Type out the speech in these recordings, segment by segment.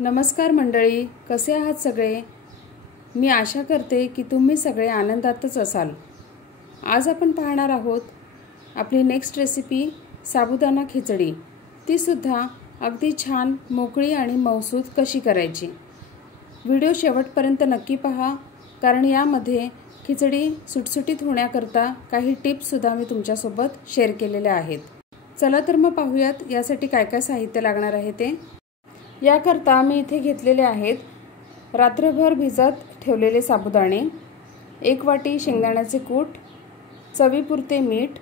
नमस्कार मंडळी, कसे आहात सगळे? मी आशा करते की तुम्ही सगळे आनंदातच असाल। आज आपण पाहणार आहोत आपली नेक्स्ट रेसिपी साबुदाणा खिचडी। ती सुद्धा अगदी छान मोकळी आणि मऊसूत कशी करायची। व्हिडिओ शेवटपर्यंत नक्की पहा, कारण यामध्ये खिचडी सुटसुटीत होण्याकरता काही टिप्स सुद्धा मी तुमच्यासोबत शेअर केलेल्या आहेत। चला तर मग पाहूयात यासाठी काय काय साहित्य लागणार आहे ते। याकरता मी इथे घेतलेले आहेत रात्रभर भिजत ठेवलेले साबुदाणे, 1 वाटी शेंगदाण्याचे कूट, चवीपुरते मीठ,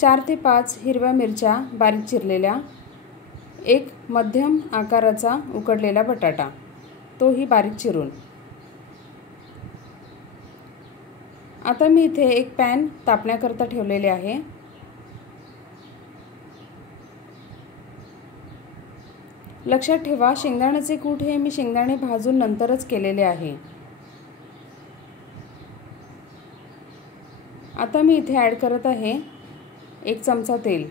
4 ते 5 हिरव्या मिरच्या बारीक चिरलेल्या, 1 मध्यम आकाराचा उकडलेला बटाटा, तोही बारीक चिरून। आता मी इथे एक पॅन तापण्याकरता ठेवलेले आहे। लक्षात ठेवा, शेंगदाण्याचे कूट हे मी शेंगदाणे भाजून नंतरच केलेले आहे। आता मी इथे ॲड करत आहे 1 चमचा तेल।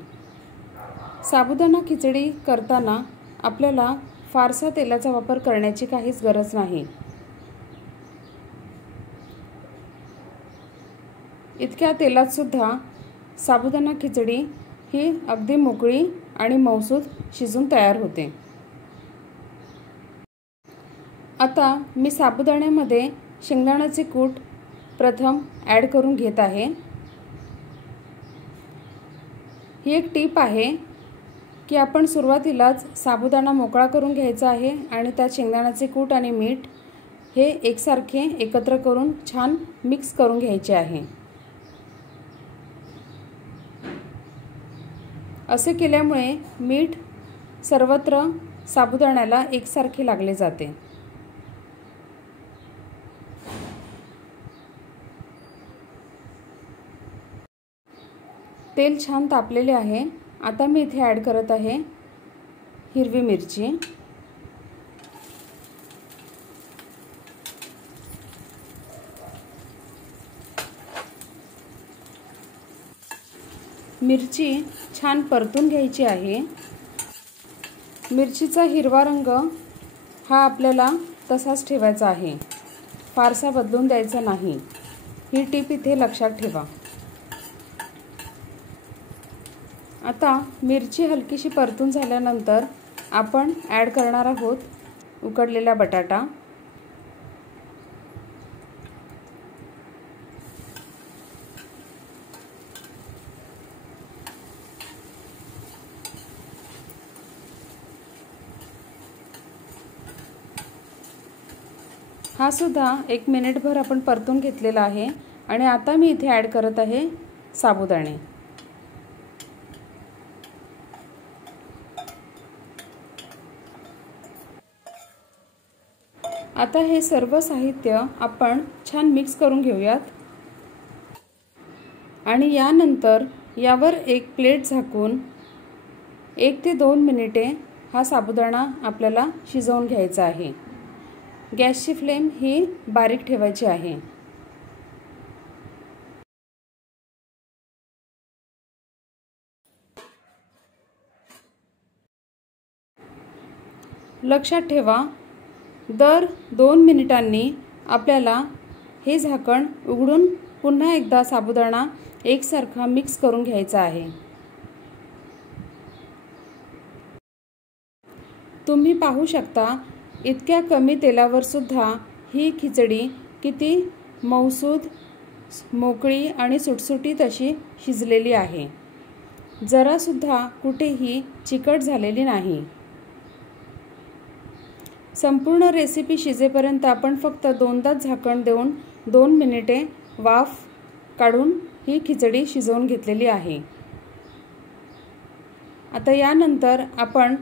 साबुदाणा खिचडी करताना आपल्याला फारसा तेलाचा वापर करण्याची काहीच गरज नाही। इतक्या तेलात सुद्धा साबुदाणा खिचडी ही अगदी मोकळी आणि मऊसूत शिजून तयार होते। आता मी साबुदाण्यामध्ये शेंगदाण्याचे कूट प्रथम ॲड करून घेत आहे। ही एक टीप आहे की आपण सुरुवातीलाच साबुदाणा मोकळा करून घ्यायचा आहे आणि त्यात शेंगदाण्याचे कूट आणि मीठ हे एकसारखे एकत्र करून छान मिक्स करून घ्यायचे आहे। असे केल्यामुळे मीठ सर्वत्र साबुदाण्याला एकसारखे लागले जाते। तेल छान तापलेले आहे। आता मी इथे ॲड करत आहे हिरवी मिरची, मिरची छान परतून घ्यायची आहे। मिरचीचा हिरवा रंग हा आपल्याला तसाच ठेवायचा आहे, फारसा बदलून द्यायचा नाही। ही टीप इथे लक्षात ठेवा। आता मिरची हलकीशी परतून झाल्यानंतर आपण ॲड करणार आहोत उकडलेला बटाटा। हा सुद्धा 1 मिनिटभर आपण परतून घेतलेला आहे। आणि आता मी इथे ॲड करत आहे साबुदाणे। आता हे सर्व साहित्य आपण छान मिक्स करून घेऊयात आणि यानंतर यावर एक प्लेट झाकून 1 ते 2 मिनिटे हा साबुदाणा आपल्याला शिजवून घ्यायचा आहे। गॅसची फ्लेम ही बारीक ठेवायची आहे। लक्षात ठेवा, दर 2 मिनिटांनी आपल्याला हे झाकण उघडून पुन्हा एकदा साबुदाणा एकसारखा मिक्स करून घ्यायचा आहे। तुम्ही पाहू शकता, इतक्या कमी तेलावर सुद्धा ही खिचडी किती मऊसूत, मोकळी आणि सुटसुटीत अशी शिजलेली आहे। जरा सुद्धा कुठेही चिकट झालेली नाही। संपूर्ण रेसिपी शिजेपर्यंत आपण फक्त 2दाच झाकण देऊन 2 मिनिटे वाफ काढून ही खिचडी शिजवून घेतलेली आहे। आता यानंतर आपण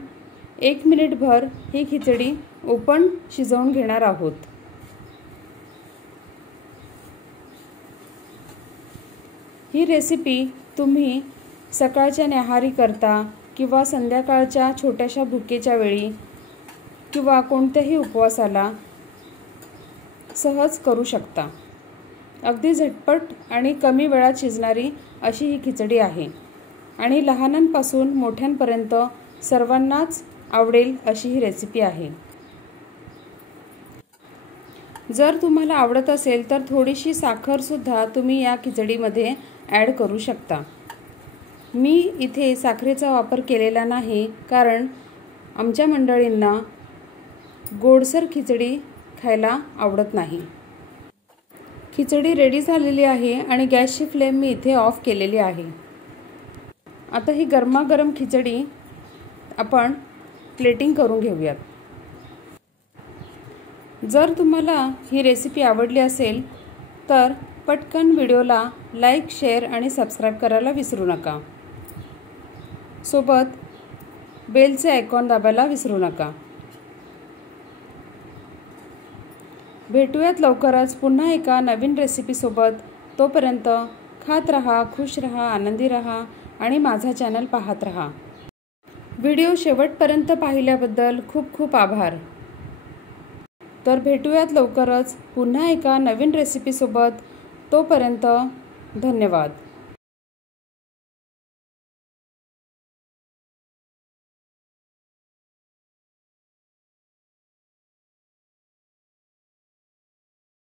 1 मिनिटभर ही खिचडी ओपन शिजवून घेणार आहोत। ही रेसिपी तुम्ही सकाळच्या न्याहारी करता किंवा संध्याकाळच्या छोट्याशा भुकेच्या वेळी किंवा कोणत्याही उपवासाला सहज करू शकता। अगदी झटपट आणि कमी वेळात शिजणारी अशी ही खिचडी आहे आणि लहानांपासून मोठ्यांपर्यंत सर्वांनाच आवडेल अशी ही रेसिपी आहे। जर तुम्हाला आवडत असेल तर थोडीशी साखरसुद्धा तुम्ही या खिचडीमध्ये ॲड करू शकता। मी इथे साखरेचा वापर केलेला नाही, कारण आमच्या मंडळींना गोडसर खिचडी खायला आवडत नाही। खिचडी रेडी झालेली आहे आणि गॅसची फ्लेम मी इथे ऑफ केलेली आहे। आता ही गरमागरम खिचडी आपण प्लेटिंग करून घेऊयात। जर तुम्हाला ही रेसिपी आवडली असेल तर पटकन व्हिडिओला लाईक, शेअर आणि सबस्क्राईब करायला विसरू नका। सोबत बेलचे आयकॉन दाबायला विसरू नका। भेटूयात लवकरच पुन्हा एका नवीन रेसिपीसोबत। तोपर्यंत खात रहा, खुश रहा, आनंदी रहा आणि माझा चॅनल पाहत रहा। व्हिडिओ शेवटपर्यंत पाहिल्याबद्दल खूप खूप आभार। तर भेटूयात लवकरच पुन्हा एका नवीन रेसिपीसोबत। तोपर्यंत धन्यवाद।